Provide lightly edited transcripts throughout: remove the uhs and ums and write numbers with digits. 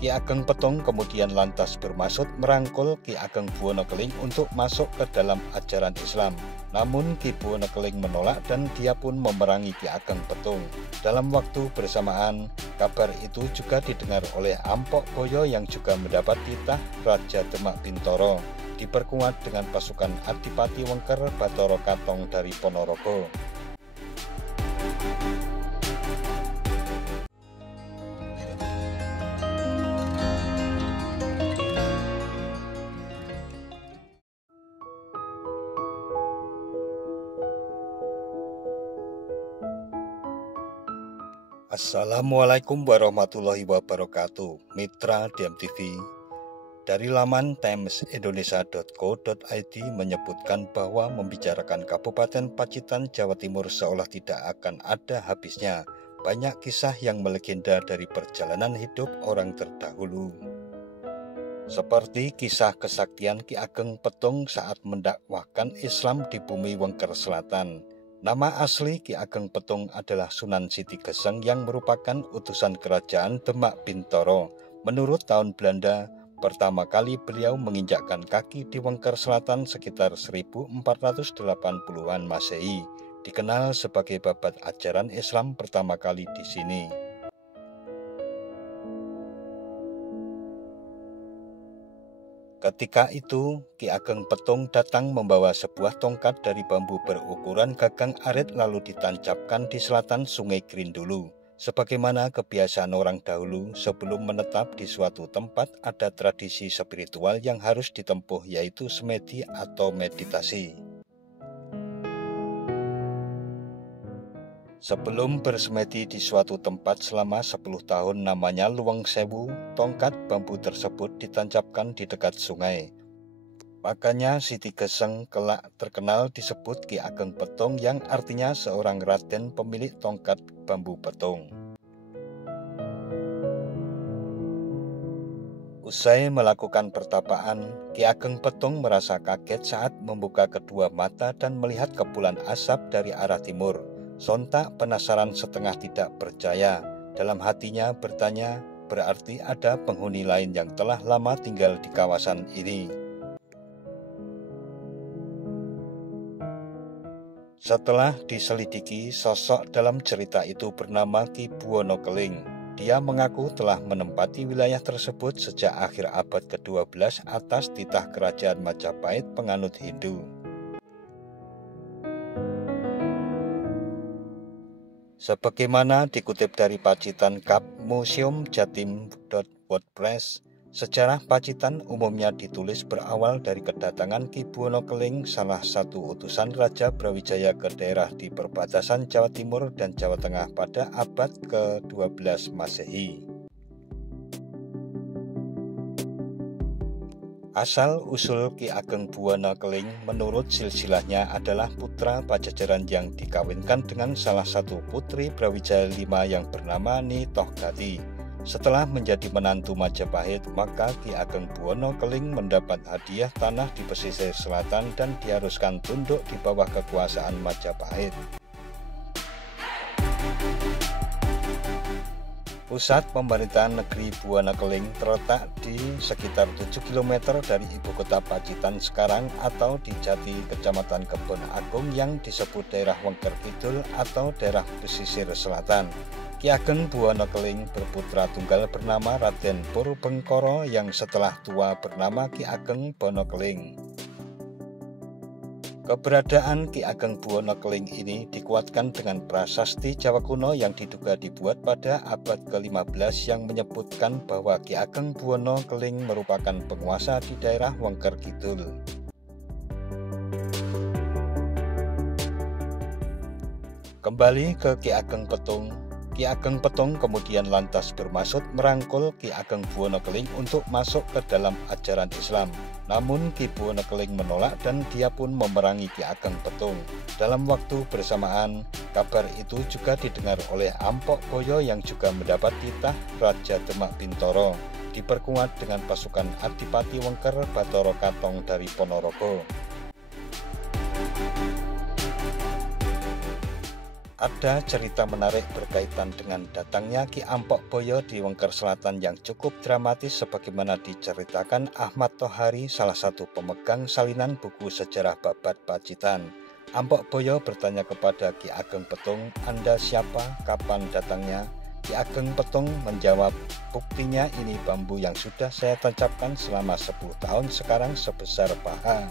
Ki Ageng Petung kemudian lantas bermaksud merangkul Ki Ageng Buwono Keling untuk masuk ke dalam ajaran Islam. Namun Ki Buwono Keling menolak dan dia pun memerangi Ki Ageng Petung. Dalam waktu bersamaan, kabar itu juga didengar oleh Ampok Boyo yang juga mendapat titah Raja Demak Bintoro, diperkuat dengan pasukan Adipati Wengker Bathara Katong dari Ponorogo. Assalamualaikum warahmatullahi wabarakatuh. Mitra DMTV. Dari laman timesindonesia.co.id menyebutkan bahwa membicarakan Kabupaten Pacitan, Jawa Timur seolah tidak akan ada habisnya. Banyak kisah yang melegenda dari perjalanan hidup orang terdahulu. Seperti kisah kesaktian Ki Ageng Petung saat mendakwahkan Islam di bumi Wengker Selatan. Nama asli Ki Ageng Petung adalah Sunan Siti Geseng yang merupakan utusan kerajaan Demak Bintoro. Menurut tahun Belanda, pertama kali beliau menginjakkan kaki di Wengker Selatan sekitar 1480-an Masehi. Dikenal sebagai babat ajaran Islam pertama kali di sini. Ketika itu, Ki Ageng Petung datang membawa sebuah tongkat dari bambu berukuran gagang arit lalu ditancapkan di selatan Sungai Grindulu. Sebagaimana kebiasaan orang dahulu, sebelum menetap di suatu tempat ada tradisi spiritual yang harus ditempuh, yaitu semedi atau meditasi. Sebelum bersemedi di suatu tempat selama 10 tahun namanya Luweng Sewu, tongkat bambu tersebut ditancapkan di dekat sungai. Makanya Siti Geseng kelak terkenal disebut Ki Ageng Petung yang artinya seorang raden pemilik tongkat bambu petung. Usai melakukan pertapaan, Ki Ageng Petung merasa kaget saat membuka kedua mata dan melihat kepulan asap dari arah timur. Sontak penasaran setengah tidak percaya. Dalam hatinya bertanya, berarti ada penghuni lain yang telah lama tinggal di kawasan ini. Setelah diselidiki, sosok dalam cerita itu bernama Ki Buwono Keling. Dia mengaku telah menempati wilayah tersebut sejak akhir abad ke-12 atas titah kerajaan Majapahit penganut Hindu. Sebagaimana dikutip dari Pacitan Kap Museum Jatim.wordpress, sejarah Pacitan umumnya ditulis berawal dari kedatangan Ki Buwono Keling, salah satu utusan Raja Brawijaya ke daerah di perbatasan Jawa Timur dan Jawa Tengah pada abad ke-12 Masehi. Asal-usul Ki Ageng Buwono Keling menurut silsilahnya adalah putra Pajajaran yang dikawinkan dengan salah satu putri Brawijaya V yang bernama Ni Tohgati. Setelah menjadi menantu Majapahit, maka Ki Ageng Buwono Keling mendapat hadiah tanah di pesisir selatan dan diharuskan tunduk di bawah kekuasaan Majapahit. Pusat pemerintahan negeri Buwono Keling terletak di sekitar 7 km dari ibu kota Pacitan sekarang atau di Jati, Kecamatan Kebon Agung yang disebut daerah Wengker Kidul atau daerah pesisir selatan. Ki Ageng Buwono Keling berputra tunggal bernama Raden Purbengkara yang setelah tua bernama Ki Ageng Buwono Keling. Keberadaan Ki Ageng Buwono Keling ini dikuatkan dengan prasasti Jawa kuno yang diduga dibuat pada abad ke-15 yang menyebutkan bahwa Ki Ageng Buwono Keling merupakan penguasa di daerah Wengker Kidul. Kembali ke Ki Ageng Petung. Ki Ageng Petung kemudian lantas bermaksud merangkul Ki Ageng Buwono Keling untuk masuk ke dalam ajaran Islam. Namun Ki Buwono Keling menolak dan dia pun memerangi Ki Ageng Petung. Dalam waktu bersamaan, kabar itu juga didengar oleh Ampok Boyo yang juga mendapat titah Raja Demak Bintoro, diperkuat dengan pasukan Adipati Wengker Bathara Katong dari Ponorogo. Ada cerita menarik berkaitan dengan datangnya Ki Ampok Boyo di Wengker Selatan yang cukup dramatis sebagaimana diceritakan Ahmad Thohari, salah satu pemegang salinan buku sejarah Babat Pacitan. Ampok Boyo bertanya kepada Ki Ageng Petung, "Anda siapa? Kapan datangnya?" Ki Ageng Petung menjawab, "Buktinya ini bambu yang sudah saya tancapkan selama 10 tahun sekarang sebesar paha."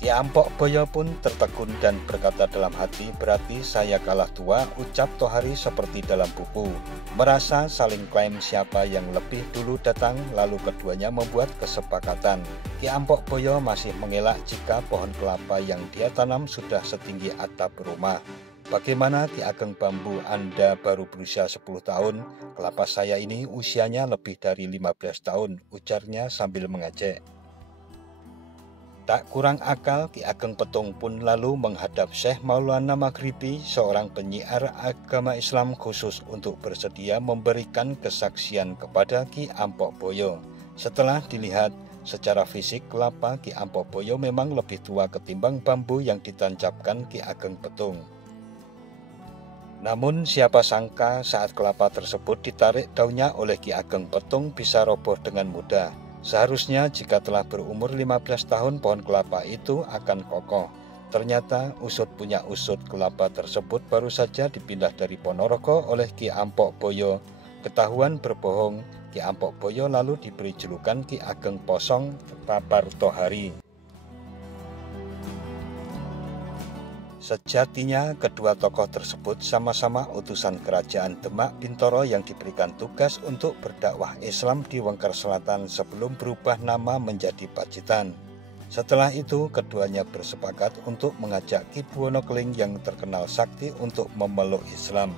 Ki Ampok Boyo pun tertegun dan berkata dalam hati, "Berarti saya kalah tua," ucap Thohari seperti dalam buku. Merasa saling klaim siapa yang lebih dulu datang, lalu keduanya membuat kesepakatan. Ki Ampok Boyo masih mengelak jika pohon kelapa yang dia tanam sudah setinggi atap rumah. "Bagaimana Ki Ageng Bambu, Anda baru berusia 10 tahun, kelapa saya ini usianya lebih dari 15 tahun, ujarnya sambil mengejek. Tak kurang akal, Ki Ageng Petung pun lalu menghadap Syekh Maulana Maghribi, seorang penyiar agama Islam khusus untuk bersedia memberikan kesaksian kepada Ki Ampok Boyo. Setelah dilihat secara fisik, kelapa Ki Ampok Boyo memang lebih tua ketimbang bambu yang ditancapkan Ki Ageng Petung. Namun siapa sangka saat kelapa tersebut ditarik daunnya oleh Ki Ageng Petung bisa roboh dengan mudah. Seharusnya jika telah berumur 15 tahun pohon kelapa itu akan kokoh. Ternyata usut punya usut, kelapa tersebut baru saja dipindah dari Ponorogo oleh Ki Ampok Boyo. Ketahuan berbohong, Ki Ampok Boyo lalu diberi julukan Ki Ageng Posong Tapar Thohari. Sejatinya kedua tokoh tersebut sama-sama utusan kerajaan Demak Bintoro yang diberikan tugas untuk berdakwah Islam di Wengker Selatan sebelum berubah nama menjadi Pacitan. Setelah itu keduanya bersepakat untuk mengajak Ki Buwono Keling yang terkenal sakti untuk memeluk Islam.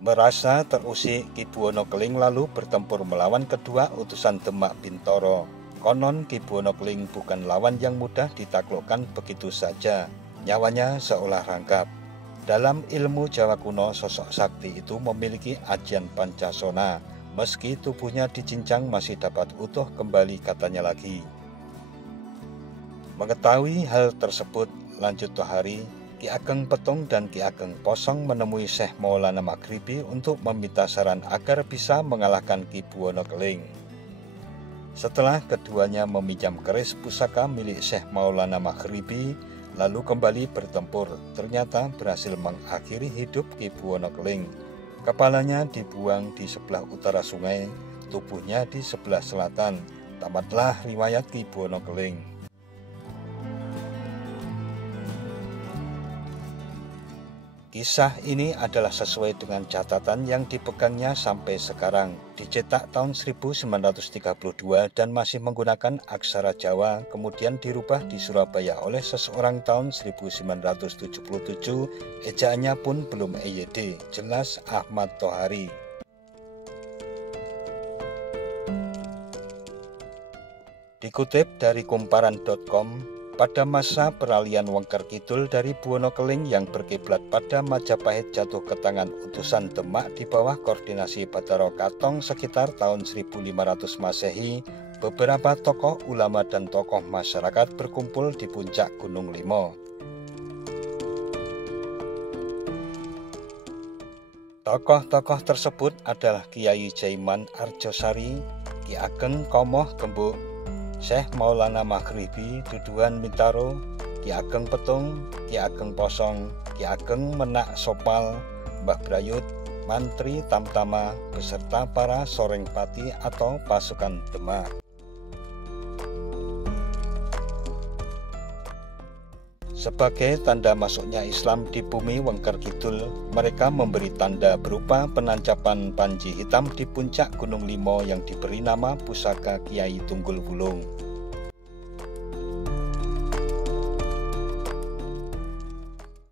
Merasa terusik, Ki Buwono Keling lalu bertempur melawan kedua utusan Demak Bintoro. Konon Ki Buwono Keling bukan lawan yang mudah ditaklukkan begitu saja. Nyawanya seolah rangkap. Dalam ilmu Jawa kuno, sosok sakti itu memiliki ajian pancasona. Meski tubuhnya dicincang masih dapat utuh kembali, katanya lagi. Mengetahui hal tersebut, lanjut Thohari, Ki Ageng Petung dan Ki Ageng Posong menemui Syekh Maulana Maghribi untuk meminta saran agar bisa mengalahkan Ki Buwono Keling. Setelah keduanya meminjam keris pusaka milik Syekh Maulana Maghribi, lalu kembali bertempur, ternyata berhasil mengakhiri hidup Ki Buwono Keling. Kepalanya dibuang di sebelah utara sungai, tubuhnya di sebelah selatan. Tamatlah riwayat Ki Buwono Keling. Kisah ini adalah sesuai dengan catatan yang dipegangnya sampai sekarang. Dicetak tahun 1932 dan masih menggunakan aksara Jawa, kemudian dirubah di Surabaya oleh seseorang tahun 1977. Ejaannya pun belum EYD, jelas Ahmad Thohari. Dikutip dari kumparan.com, pada masa peralihan Wengker Kidul dari Buwono Keling yang berkiblat pada Majapahit jatuh ke tangan utusan Demak di bawah koordinasi Bathara Katong sekitar tahun 1500 Masehi, beberapa tokoh ulama dan tokoh masyarakat berkumpul di puncak Gunung Limo. Tokoh-tokoh tersebut adalah Kiai Jaiman Arjosari, Ki Ageng Komoh Gembuk, Syekh Maulana Maghribi, Duduhan Mintaro, Ki Ageng Petung, Ki Ageng Posong, Ki Ageng Menak Sopal, Mbah Brayut, Mantri Tamtama, beserta para Sorengpati atau pasukan Demak. Sebagai tanda masuknya Islam di bumi Wengker Kidul, mereka memberi tanda berupa penancapan panji hitam di puncak Gunung Limo yang diberi nama Pusaka Kiai Tunggul Wulung.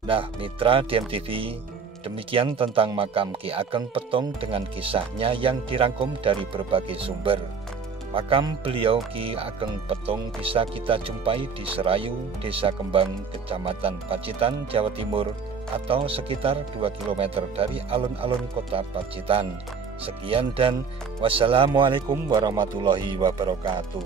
Nah, mitra DMTV, demikian tentang makam Ki Ageng Petung dengan kisahnya yang dirangkum dari berbagai sumber. Makam beliau Ki Ageng Petung bisa kita jumpai di Serayu, Desa Kembang, Kecamatan Pacitan, Jawa Timur, atau sekitar 2 km dari alun-alun kota Pacitan. Sekian dan wassalamualaikum warahmatullahi wabarakatuh.